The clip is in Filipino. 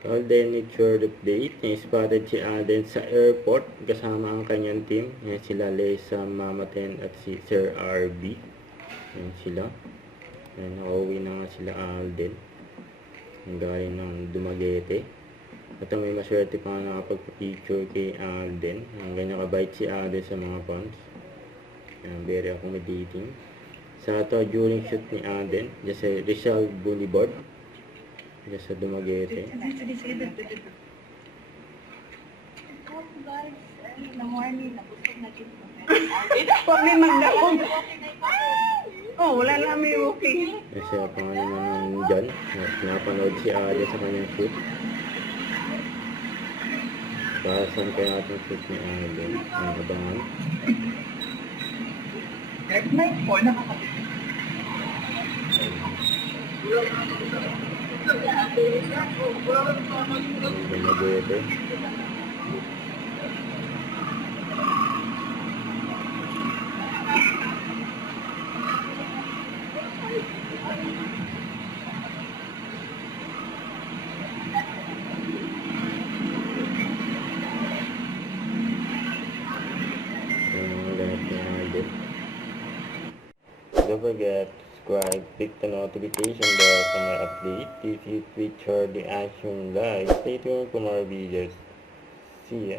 Alden Nature Update. Spotted si Alden sa airport kasama ang kanyang team. Yan sila Lesa Mamaten at si Sir RB. Yan sila. Yan, nakauwi na nga sila Alden. Ang galing ng Dumaguete. At may maswerte pa nga nakapag-picture kay Alden. Ang ganyan kabait si Alden sa mga fans. Yan, very accommodating. Sa ito, during shoot ni Alden, dyan sa Rizal Boulevard. Dyan sa Dumaguete. Guys, in the morning, nabusog na dito. Huwag may magdaong. Oh, wala na may okay. Kasi pa nga naman dyan, napanood si Alden sa kanyang shoot. Para saan kaya ating shoot ni Alden? Ang abangan. May po, nakakapit. Ang Dumaguete. Don't forget to subscribe, click the notification bell for my update. This is Twitter The Action Live. Stay tuned for more videos. See ya.